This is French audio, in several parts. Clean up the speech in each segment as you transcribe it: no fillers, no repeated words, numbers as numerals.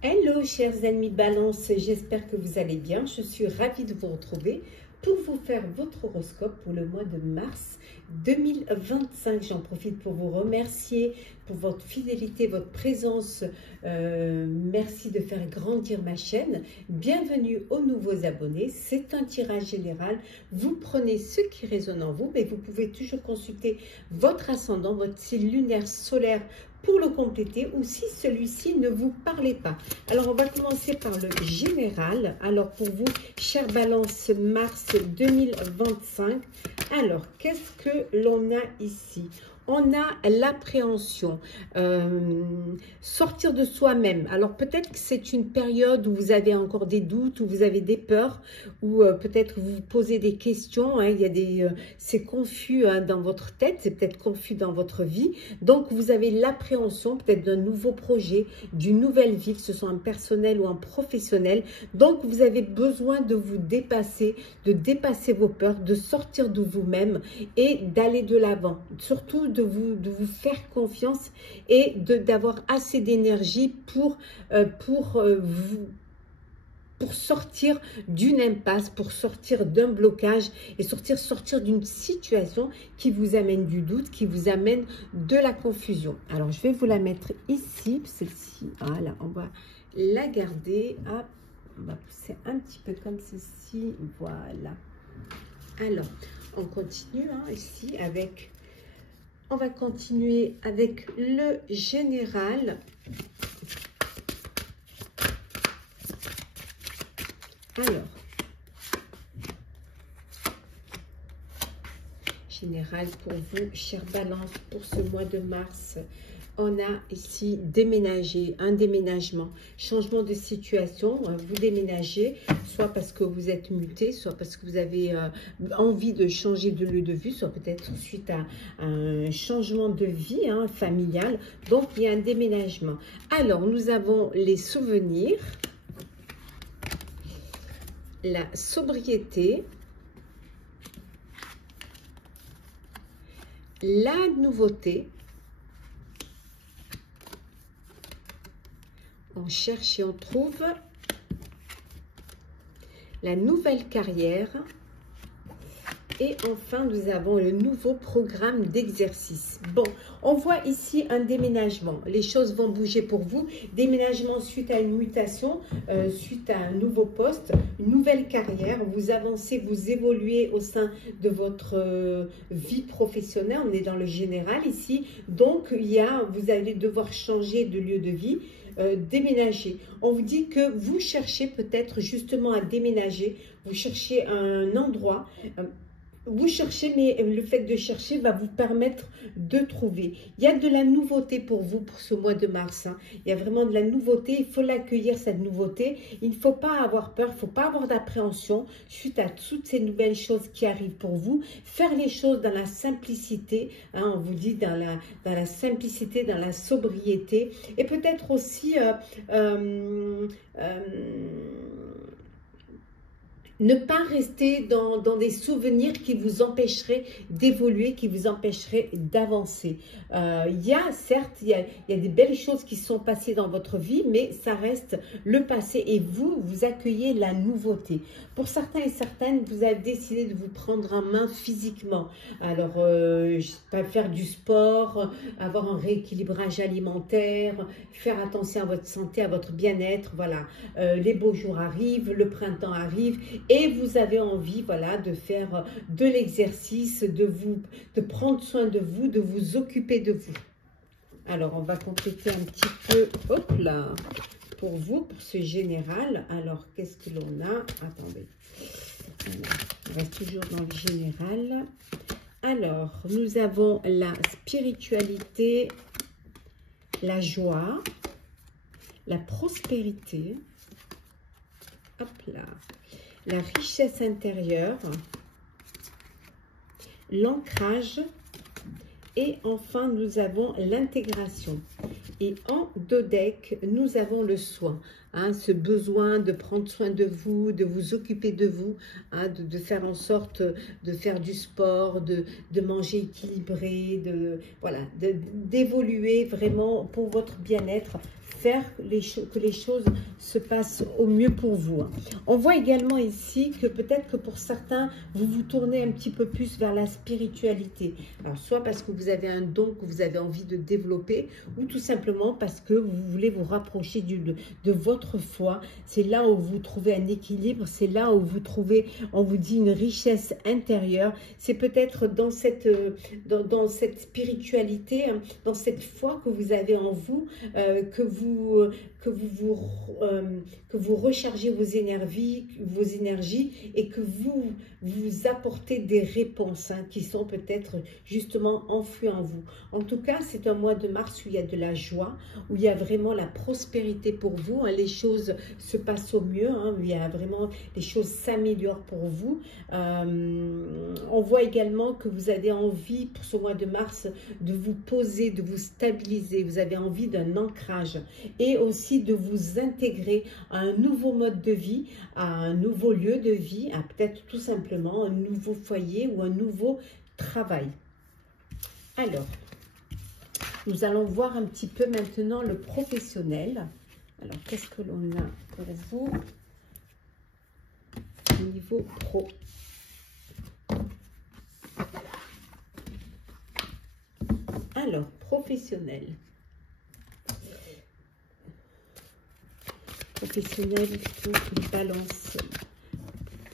Hello chers amis Balance, j'espère que vous allez bien. Je suis ravie de vous retrouver pour vous faire votre horoscope pour le mois de mars 2025. J'en profite pour vous remercier pour votre fidélité, votre présence. Merci de faire grandir ma chaîne. Bienvenue aux nouveaux abonnés. C'est un tirage général. Vous prenez ce qui résonne en vous, mais vous pouvez toujours consulter votre ascendant, votre signe lunaire solaire pour le compléter, ou si celui-ci ne vous parlait pas. Alors, on va commencer par le général. Alors, pour vous, chère Balance, mars 2025. Alors, qu'est-ce que l'on a ici? On a l'appréhension, sortir de soi-même. Alors peut-être que c'est une période où vous avez encore des doutes, où vous avez des peurs, où peut-être vous vous posez des questions. Hein, il y a c'est confus hein, dans votre tête, c'est peut-être confus dans votre vie. Donc vous avez l'appréhension peut-être d'un nouveau projet, d'une nouvelle vie, que ce soit en personnel ou en professionnel. Donc vous avez besoin de vous dépasser, de dépasser vos peurs, de sortir de vous-même et d'aller de l'avant. Surtout de vous faire confiance et d'avoir assez d'énergie pour sortir d'une impasse, pour sortir d'un blocage et sortir d'une situation qui vous amène du doute, qui vous amène de la confusion. Alors, je vais vous la mettre ici, celle-ci, voilà, on va la garder, hop, on va pousser un petit peu comme ceci, voilà. Alors, on continue hein, ici avec... On va continuer avec le général. Alors, général pour vous, chère Balance, pour ce mois de mars. On a ici déménager, un déménagement, changement de situation. Vous déménagez, soit parce que vous êtes muté, soit parce que vous avez envie de changer de lieu de vie, soit peut-être suite à un changement de vie hein, familial. Donc, il y a un déménagement. Alors, nous avons les souvenirs, la sobriété, la nouveauté. On cherche et on trouve la nouvelle carrière. Et enfin, nous avons le nouveau programme d'exercice. Bon, on voit ici un déménagement. Les choses vont bouger pour vous. Déménagement suite à une mutation, suite à un nouveau poste, une nouvelle carrière. Vous avancez, vous évoluez au sein de votre vie professionnelle. On est dans le général ici. Donc, vous allez devoir changer de lieu de vie. Déménager. On vous dit que vous cherchez peut-être justement à déménager, vous cherchez un endroit, vous cherchez, mais le fait de chercher va vous permettre de trouver. Il y a de la nouveauté pour vous pour ce mois de mars. Hein. Il y a vraiment de la nouveauté. Il faut l'accueillir, cette nouveauté. Il ne faut pas avoir peur, il ne faut pas avoir d'appréhension suite à toutes ces nouvelles choses qui arrivent pour vous. Faire les choses dans la simplicité. Hein, on vous dit dans la simplicité, dans la sobriété. Et peut-être aussi... ne pas rester dans des souvenirs qui vous empêcheraient d'évoluer, qui vous empêcheraient d'avancer. Certes, il y a des belles choses qui sont passées dans votre vie, mais ça reste le passé et vous accueillez la nouveauté. Pour certains et certaines, vous avez décidé de vous prendre en main physiquement. Alors, faire du sport, avoir un rééquilibrage alimentaire, faire attention à votre santé, à votre bien-être, voilà. Les beaux jours arrivent, le printemps arrive, et vous avez envie, voilà, de faire de l'exercice, de prendre soin de vous occuper de vous. Alors, on va compléter un petit peu, hop là, pour vous, pour ce général. Alors, qu'est-ce que l'on a? Attendez. Alors, on reste toujours dans le général. Alors, nous avons la spiritualité, la joie, la prospérité. Hop là. La richesse intérieure, l'ancrage et enfin nous avons l'intégration. Et en 2 decks, nous avons le soin. hein, ce besoin de prendre soin de vous occuper de vous, hein, de faire en sorte de faire du sport, de manger équilibré, voilà, d'évoluer vraiment pour votre bien-être, faire que les choses se passent au mieux pour vous. On voit également ici que peut-être que pour certains, vous vous tournez un petit peu plus vers la spiritualité. Alors, soit parce que vous avez un don que vous avez envie de développer, ou tout simplement parce que vous voulez vous rapprocher de votre foi. C'est là où vous trouvez un équilibre, c'est là où vous trouvez, on vous dit, une richesse intérieure. C'est peut-être dans cette spiritualité, hein, dans cette foi que vous avez en vous, que vous rechargez vos énergies et que vous apportez des réponses, hein, qui sont peut-être justement enfouies en vous. En tout cas, c'est un mois de mars où il y a de la joie, où il y a vraiment la prospérité pour vous, hein, les choses se passent au mieux, hein, où il y a vraiment, les choses s'améliorent pour vous. On voit également que vous avez envie pour ce mois de mars de vous poser, de vous stabiliser, vous avez envie d'un ancrage et aussi de vous intégrer à un nouveau mode de vie, à un nouveau lieu de vie, à peut-être tout simplement un nouveau foyer ou un nouveau travail. Alors, nous allons voir un petit peu maintenant le professionnel. Alors, qu'est-ce que l'on a pour vous au niveau pro? Alors, professionnel. Professionnel pour les balances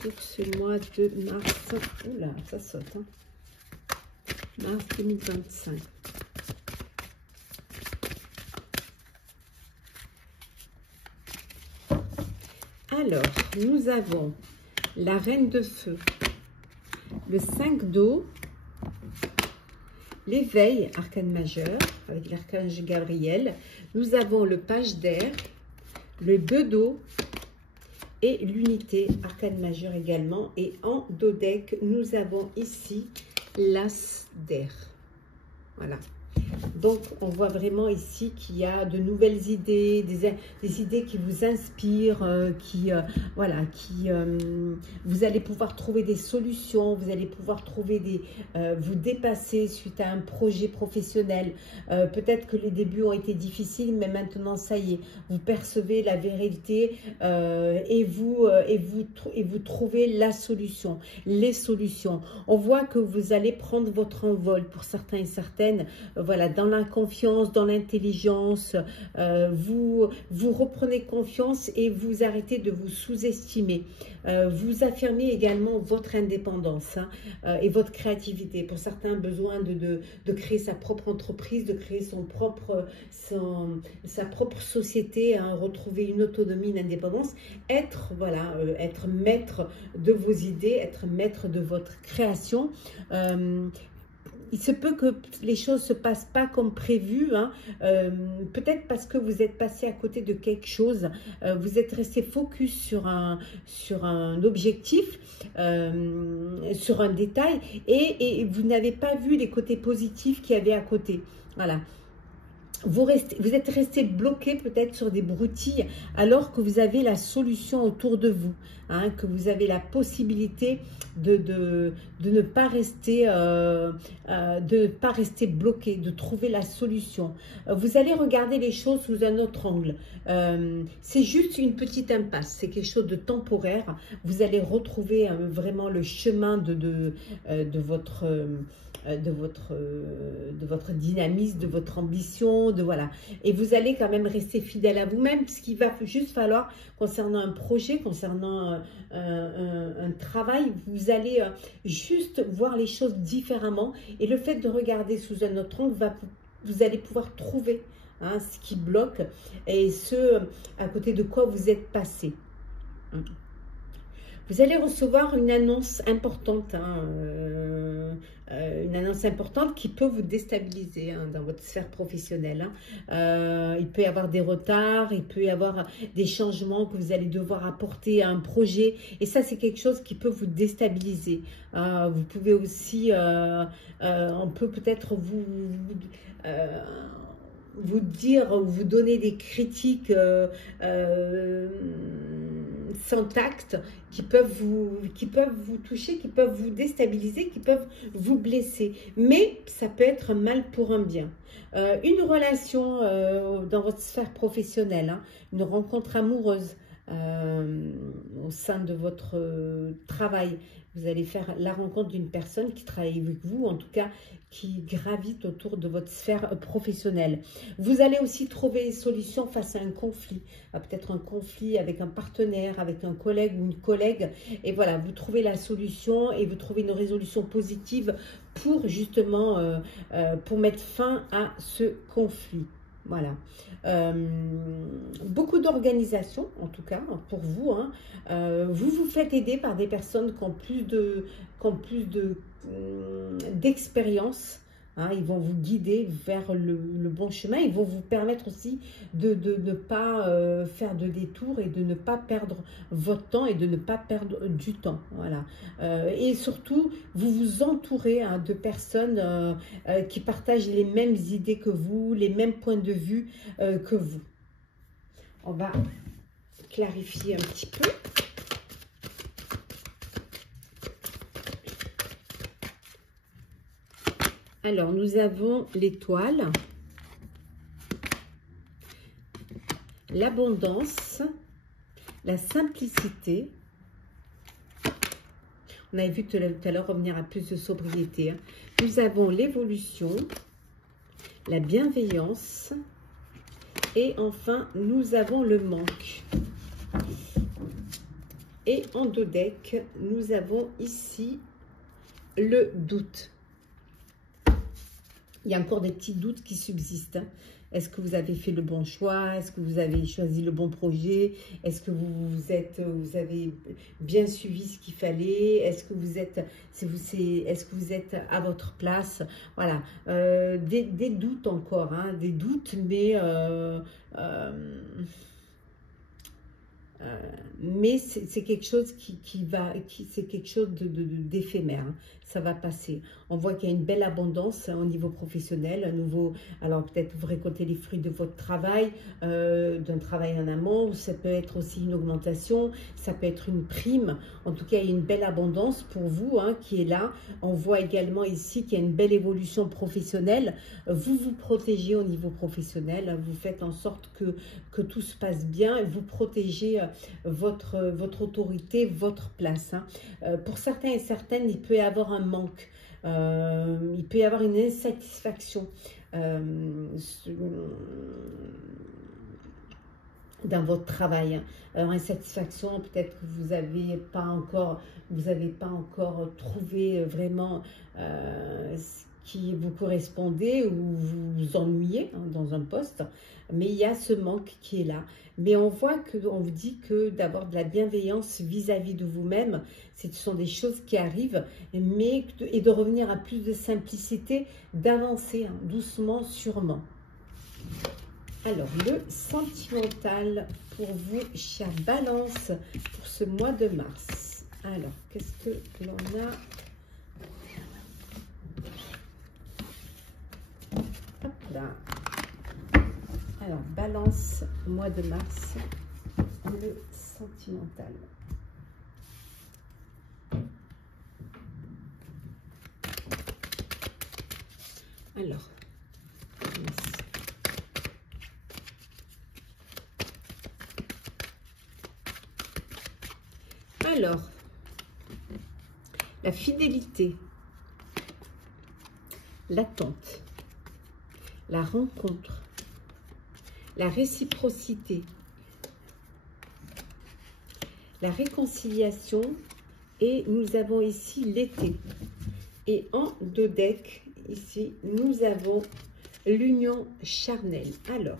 pour ce mois de mars. Oula, ça saute. Hein. Mars 2025. Alors, nous avons la reine de feu, le 5 d'eau, l'éveil, arcane majeur, avec l'archange Gabriel. Nous avons le page d'air, le 2 d'eau et l'unité, arcane majeur également. Et en dodec, nous avons ici l'as d'air. Voilà. Donc, on voit vraiment ici qu'il y a de nouvelles idées, des idées qui vous inspirent, vous allez pouvoir trouver des solutions, vous allez pouvoir trouver vous dépasser suite à un projet professionnel. Peut-être que les débuts ont été difficiles, mais maintenant, ça y est, vous percevez la vérité et vous trouvez la solution, les solutions. On voit que vous allez prendre votre envol pour certains et certaines, voilà, dans la confiance, dans l'intelligence, vous reprenez confiance et vous arrêtez de vous sous-estimer. Vous affirmez également votre indépendance, hein, et votre créativité. Pour certains, besoin de créer sa propre entreprise, de créer sa propre société, hein, retrouver une autonomie, une indépendance, être maître de vos idées, être maître de votre création. Il se peut que les choses ne se passent pas comme prévu, hein, peut-être parce que vous êtes passé à côté de quelque chose, vous êtes resté focus sur un objectif, sur un détail, et vous n'avez pas vu les côtés positifs qu'il y avait à côté. Voilà. Vous êtes resté bloqué peut-être sur des broutilles alors que vous avez la solution autour de vous, hein, que vous avez la possibilité de ne pas rester bloqué, de trouver la solution. Vous allez regarder les choses sous un autre angle. C'est juste une petite impasse, c'est quelque chose de temporaire. Vous allez retrouver vraiment le chemin de votre dynamisme, de votre ambition, voilà. Et vous allez quand même rester fidèle à vous-même, ce qu'il va juste falloir concernant un projet, concernant un travail, vous allez juste voir les choses différemment. Et le fait de regarder sous un autre angle, vous allez pouvoir trouver, hein, ce qui bloque et ce à côté de quoi vous êtes passé. Vous allez recevoir une annonce importante, hein, une annonce importante qui peut vous déstabiliser, hein, dans votre sphère professionnelle. Hein. Il peut y avoir des retards, il peut y avoir des changements que vous allez devoir apporter à un projet. Et ça, c'est quelque chose qui peut vous déstabiliser. Vous pouvez aussi, on peut peut-être vous dire ou vous donner des critiques sans tact qui peuvent vous toucher, qui peuvent vous déstabiliser, qui peuvent vous blesser. Mais ça peut être mal pour un bien. Une relation dans votre sphère professionnelle, hein, une rencontre amoureuse au sein de votre travail. Vous allez faire la rencontre d'une personne qui travaille avec vous, en tout cas qui gravite autour de votre sphère professionnelle. Vous allez aussi trouver des solutions face à un conflit, peut-être un conflit avec un partenaire, avec un collègue ou une collègue. Et voilà, vous trouvez la solution et vous trouvez une résolution positive pour justement pour mettre fin à ce conflit. Voilà. Beaucoup d'organisation, en tout cas, pour vous. Hein. Vous vous faites aider par des personnes qui ont plus d'expérience. Hein. Ils vont vous guider vers le bon chemin. Ils vont vous permettre aussi de ne pas faire de détours et de ne pas perdre votre temps et de ne pas perdre du temps. Voilà. Et surtout, vous vous entourez hein, de personnes qui partagent les mêmes idées que vous, les mêmes points de vue que vous. On va clarifier un petit peu. Alors, nous avons l'étoile, l'abondance, la simplicité. On avait vu tout à l'heure revenir à plus de sobriété. Hein. Nous avons l'évolution, la bienveillance et enfin, nous avons le manque. Et en dos deck, nous avons ici le doute. Il y a encore des petits doutes qui subsistent. Hein. Est-ce que vous avez fait le bon choix? Est-ce que vous avez choisi le bon projet? Est-ce que vous avez bien suivi ce qu'il fallait? Est-ce que vous êtes à votre place? Voilà, des doutes encore, hein, des doutes, mais c'est quelque chose c'est quelque chose d'éphémère. Hein. Ça va passer. On voit qu'il y a une belle abondance au niveau professionnel, alors peut-être vous récoltez les fruits de votre travail, d'un travail en amont, ou ça peut être aussi une augmentation, ça peut être une prime. En tout cas, il y a une belle abondance pour vous hein, qui est là. On voit également ici qu'il y a une belle évolution professionnelle. Vous vous protégez au niveau professionnel, vous faites en sorte que tout se passe bien, vous protégez votre autorité, votre place. Hein. Pour certains et certaines, il peut y avoir un manque, il peut y avoir une insatisfaction dans votre travail. Alors, insatisfaction, peut-être que vous n'avez pas encore trouvé vraiment ce qui vous correspondait ou vous vous ennuyez hein, dans un poste, mais il y a ce manque qui est là. Mais on voit qu'on vous dit que d'avoir de la bienveillance vis-à-vis de vous-même, ce sont des choses qui arrivent, et de revenir à plus de simplicité, d'avancer hein, doucement, sûrement. Alors, le sentimental pour vous, chère Balance, pour ce mois de mars. Alors, qu'est-ce que l'on a? Hop là. Alors, Balance, mois de mars, le sentimental. Alors, la fidélité, l'attente, la rencontre, la réciprocité, la réconciliation, et nous avons ici l'été. Et en deux decks, ici, nous avons l'union charnelle. Alors,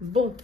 bon,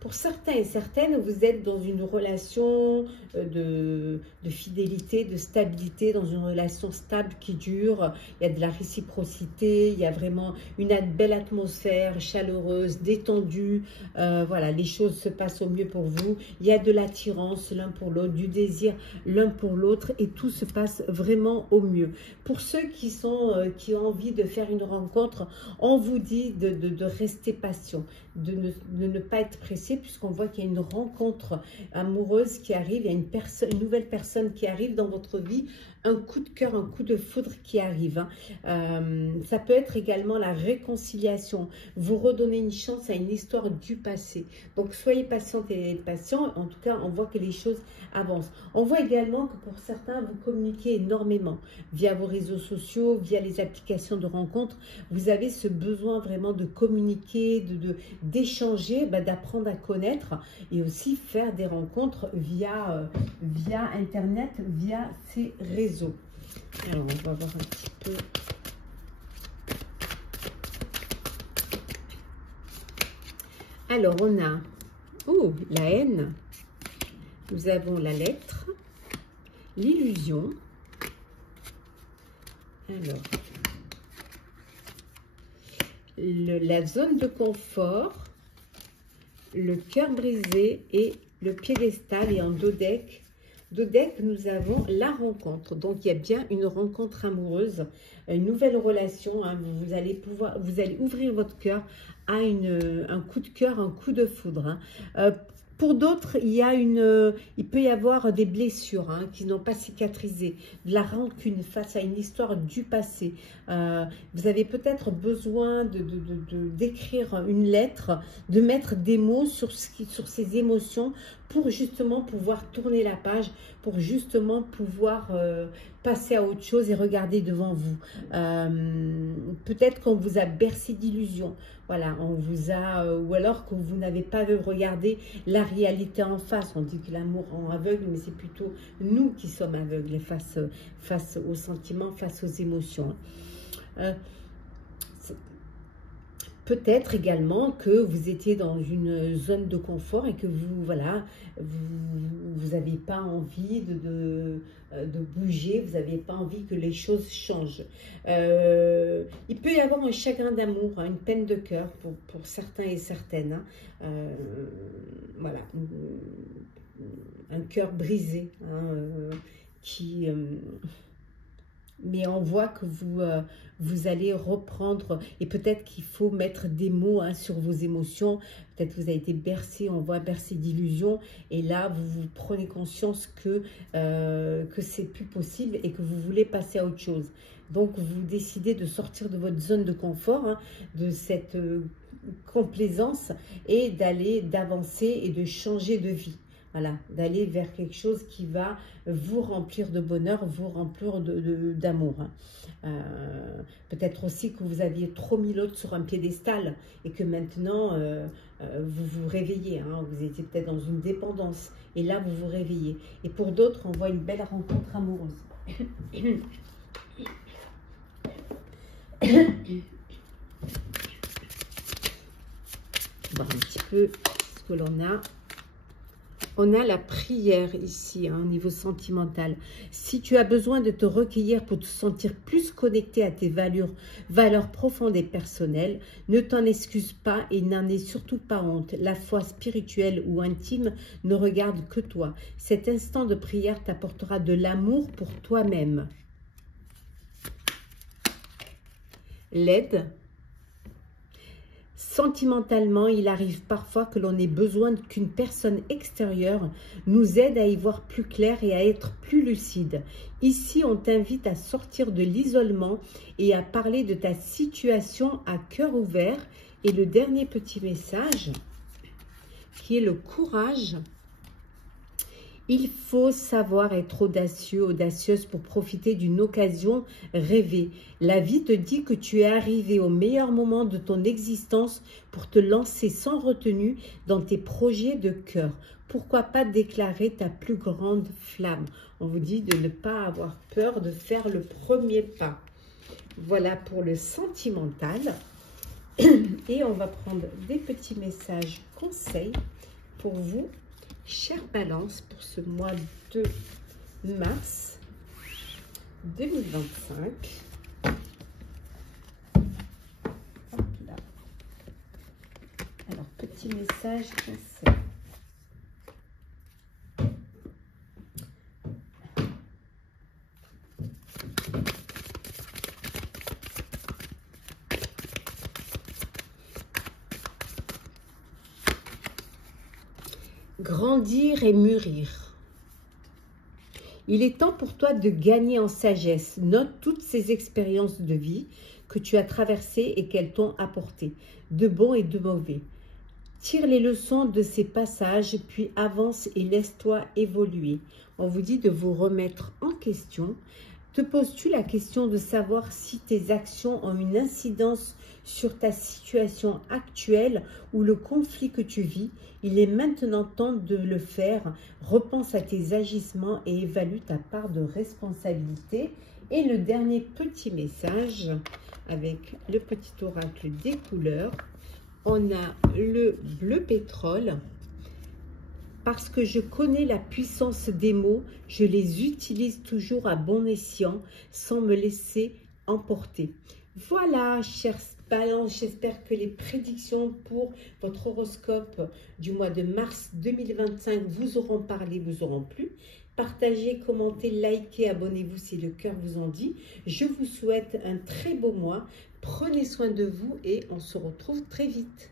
Pour certains et certaines, vous êtes dans une relation de fidélité, de stabilité, dans une relation stable qui dure. Il y a de la réciprocité, il y a vraiment une belle atmosphère chaleureuse, détendue. Voilà, les choses se passent au mieux pour vous. Il y a de l'attirance l'un pour l'autre, du désir l'un pour l'autre et tout se passe vraiment au mieux. Pour ceux qui ont envie de faire une rencontre, on vous dit de rester patient, de ne pas être pressé, puisqu'on voit qu'il y a une rencontre amoureuse qui arrive, il y a une nouvelle personne qui arrive dans votre vie, un coup de cœur, un coup de foudre qui arrive. Ça peut être également la réconciliation, vous redonnez une chance à une histoire du passé. Donc soyez patiente et patient, en tout cas on voit que les choses avancent. On voit également que pour certains, vous communiquez énormément via vos réseaux sociaux, via les applications de rencontres. Vous avez ce besoin vraiment de communiquer, d'échanger, d'apprendre à connaître et aussi faire des rencontres via Internet, via ces réseaux. Alors, on va voir un petit peu. Alors, on a la haine. Nous avons la lettre, l'illusion. Alors, la zone de confort, le cœur brisé et le piédestal. Et en dos deck, nous avons la rencontre. Donc, il y a bien une rencontre amoureuse, une nouvelle relation. Hein. Vous allez ouvrir votre cœur à un coup de cœur, un coup de foudre. Hein. Pour d'autres, il peut y avoir des blessures qui n'ont pas cicatrisé, de la rancune face à une histoire du passé. Vous avez peut-être besoin d'écrire une lettre, de mettre des mots sur ces émotions pour justement pouvoir tourner la page, pour justement pouvoir passer à autre chose et regarder devant vous. Peut-être qu'on vous a bercé d'illusions. Voilà, ou alors que vous n'avez pas regardé la réalité en face. On dit que l'amour rend aveugle, mais c'est plutôt nous qui sommes aveugles face aux sentiments, face aux émotions. Peut-être également que vous étiez dans une zone de confort et que vous n'avez pas envie de bouger, vous n'avez pas envie que les choses changent. Il peut y avoir un chagrin d'amour, une peine de cœur pour certains et certaines. Voilà, un cœur brisé mais on voit que vous allez reprendre, et peut-être qu'il faut mettre des mots sur vos émotions. Peut-être que vous avez été bercé, on voit bercé d'illusions, et là vous prenez conscience que c'est plus possible et que vous voulez passer à autre chose. Donc vous décidez de sortir de votre zone de confort, de cette complaisance, et d'avancer et de changer de vie. Voilà, d'aller vers quelque chose qui va vous remplir de bonheur, vous remplir d'amour. Peut-être aussi que vous aviez trop mis l'autre sur un piédestal et que maintenant vous vous réveillez. Vous étiez peut-être dans une dépendance et là vous vous réveillez. Et pour d'autres, on voit une belle rencontre amoureuse. On va voir un petit peu ce que l'on a. On a la prière ici, au niveau sentimental. Si tu as besoin de te recueillir pour te sentir plus connecté à tes valeurs profondes et personnelles, ne t'en excuse pas et n'en aie surtout pas honte. La foi spirituelle ou intime ne regarde que toi. Cet instant de prière t'apportera de l'amour pour toi-même. L'aide. Sentimentalement, il arrive parfois que l'on ait besoin qu'une personne extérieure nous aide à y voir plus clair et à être plus lucide. Ici, on t'invite à sortir de l'isolement et à parler de ta situation à cœur ouvert. Et le dernier petit message, qui est le courage. Il faut savoir être audacieux, audacieuse pour profiter d'une occasion rêvée. La vie te dit que tu es arrivé au meilleur moment de ton existence pour te lancer sans retenue dans tes projets de cœur. Pourquoi pas déclarer ta plus grande flamme? On vous dit de ne pas avoir peur de faire le premier pas. Voilà pour le sentimental. Et on va prendre des petits messages conseils pour vous, chère Balance, pour ce mois de mars 2025. Hop là. Alors, petit message conseil. Grandir et mûrir. Il est temps pour toi de gagner en sagesse. Note toutes ces expériences de vie que tu as traversées et qu'elles t'ont apporté, de bon et de mauvais. Tire les leçons de ces passages, puis avance et laisse-toi évoluer. On vous dit de vous remettre en question. Te poses-tu la question de savoir si tes actions ont une incidence sur ta situation actuelle ou le conflit que tu vis? Il est maintenant temps de le faire. Repense à tes agissements et évalue ta part de responsabilité. Et le dernier petit message avec le petit oracle des couleurs. On a le bleu pétrole. Parce que je connais la puissance des mots, je les utilise toujours à bon escient, sans me laisser emporter. Voilà, chers Balance, j'espère que les prédictions pour votre horoscope du mois de mars 2025 vous auront parlé, vous auront plu. Partagez, commentez, likez, abonnez-vous si le cœur vous en dit. Je vous souhaite un très beau mois. Prenez soin de vous et on se retrouve très vite.